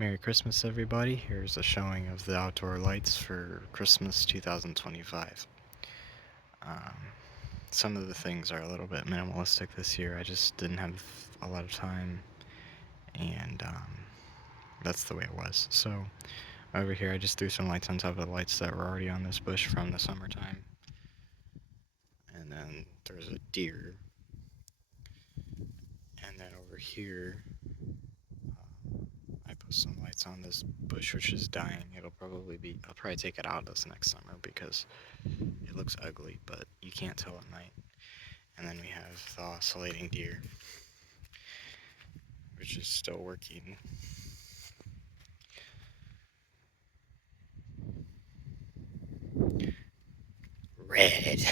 Merry Christmas, everybody. Here's a showing of the outdoor lights for Christmas 2025. Um, some of the things are a little bit minimalistic this year. I just didn't have a lot of time, and that's the way it was. So, over here, I just threw some lights on top of the lights that were already on this bush from the summertime. And then there's a deer. And then over here, I put some lights on this bush, which is dying. I'll probably take it out this next summer because it looks ugly, but you can't tell at night. And then we have the oscillating deer, which is still working. Red.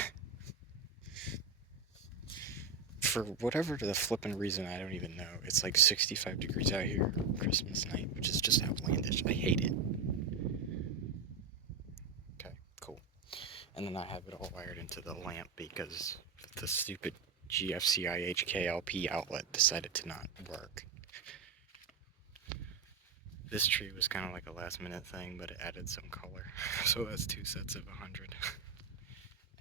For whatever the flippin' reason, I don't even know. It's like 65 degrees out here on Christmas night, which is just outlandish. I hate it. Okay, cool. And then I have it all wired into the lamp because the stupid GFCI HKLP outlet decided to not work. This tree was kind of like a last minute thing, but it added some color. So that's 2 sets of 100.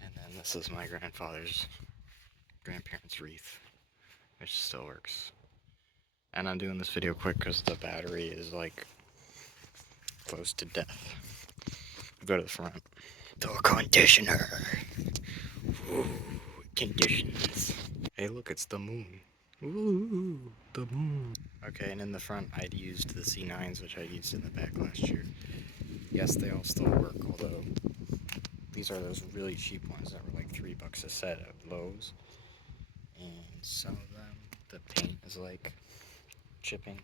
And then this is my grandparents' wreath, which still works. And I'm doing this video quick because the battery is like close to death. Go to the front. The conditioner. Ooh, conditions. Hey, look, it's the moon. Ooh, the moon. Okay, and in the front, I'd used the C9s, which I used in the back last year. Yes, they all still work, although these are those really cheap ones that were like $3 a set at Lowe's. And some of them, the paint is like chipping,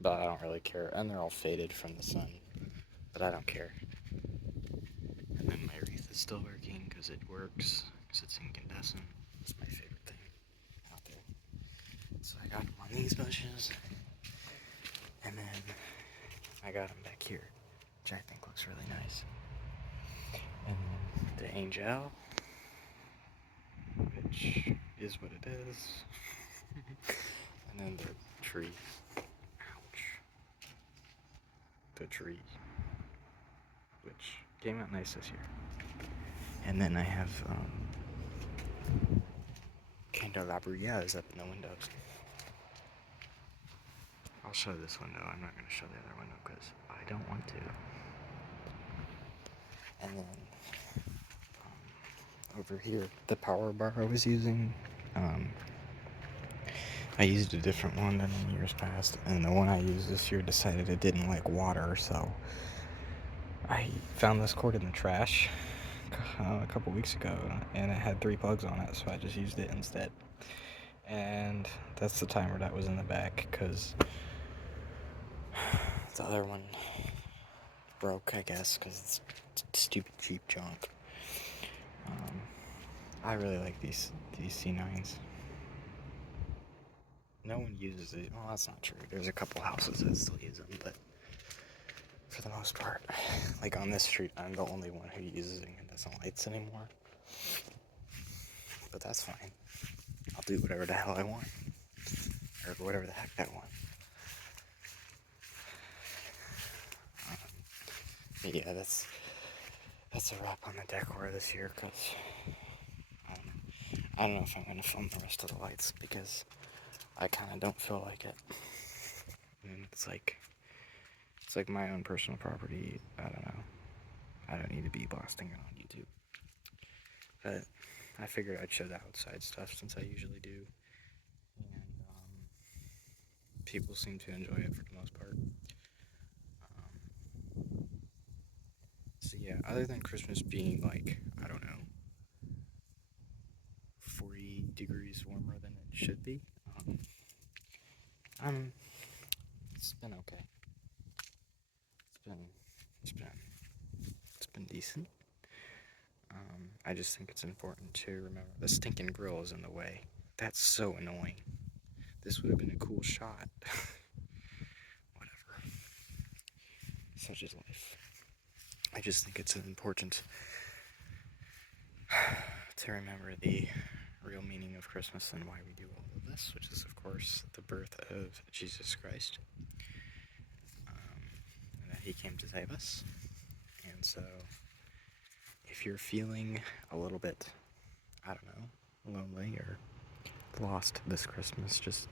but I don't really care. And they're all faded from the sun, but I don't care. And then my wreath is still working because it works, because it's incandescent. It's my favorite thing out there. So I got them on these bushes, and then I got them back here, which I think looks really nice. And then the angel, which is what it is. And then the tree. Ouch. The tree, which came out nice this year. And then I have candelabras up in the windows. I'll show this window. I'm not going to show the other window because I don't want to. And then over here, the power bar I was using, I used a different one than in years past, and the one I used this year decided it didn't like water, so I found this cord in the trash a couple weeks ago, and it had 3 plugs on it, so I just used it instead. And that's the timer that was in the back, because the other one broke, I guess, because it's stupid cheap junk. I really like these C9s. No one uses it. Well, that's not true. There's a couple houses that still use them, but for the most part, like on this street, I'm the only one who uses it and doesn't lights anymore. But that's fine. I'll do whatever the hell I want, or whatever the heck I want. Yeah, that's a wrap on the decor this year, because I don't know if I'm going to film the rest of the lights, because I kind of don't feel like it. And it's like my own personal property. I don't know. I don't need to be blasting it on YouTube. But I figured I'd show the outside stuff since I usually do. And people seem to enjoy it for the most part. So yeah, other than Christmas being like, I don't know, 40 degrees warmer than it should be, it's been okay. It's been decent. I just think it's important to remember the stinking grill is in the way. That's so annoying. This would have been a cool shot. Whatever. Such is life. I just think it's important to remember the real meaning of Christmas and why we do all of this, which is, of course, the birth of Jesus Christ. he came to save us. And so, if you're feeling a little bit, I don't know, lonely or lost this Christmas, just,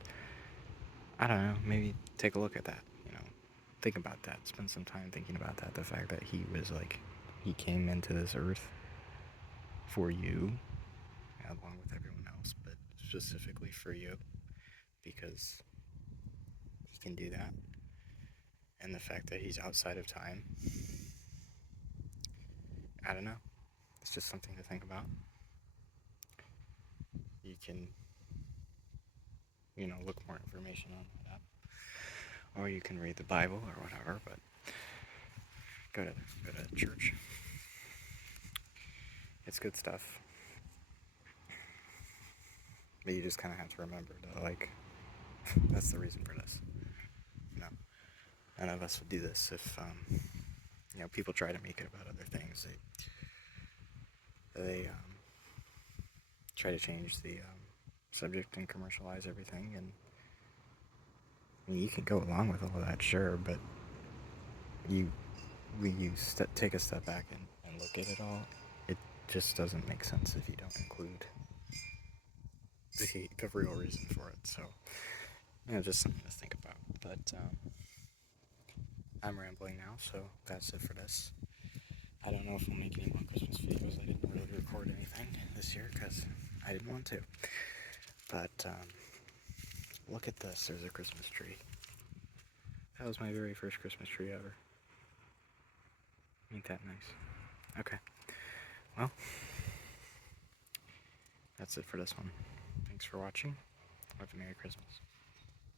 I don't know, maybe take a look at that, think about that, spend some time thinking about that, the fact that he was like, he came into this earth for you, along with everyone else, but specifically for you, because he can do that, and the fact that he's outside of time, I don't know, it's just something to think about. You can, look more information on that, or you can read the Bible or whatever, but go to church. It's good stuff. But you just kind of have to remember to, like, that's the reason for this. None of us would do this if, people try to make it about other things. They try to change the subject and commercialize everything. And I mean, you can go along with all of that, sure, but take a step back and look at it all. It just doesn't make sense if you don't include the real reason for it. So, just something to think about. But I'm rambling now, so that's it for this. I don't know if I'll make any more Christmas videos. I didn't really record anything this year because I didn't want to. But look at this. There's a Christmas tree. That was my very first Christmas tree ever. Ain't that nice? Okay. Well, that's it for this one. Thanks for watching. Have a Merry Christmas.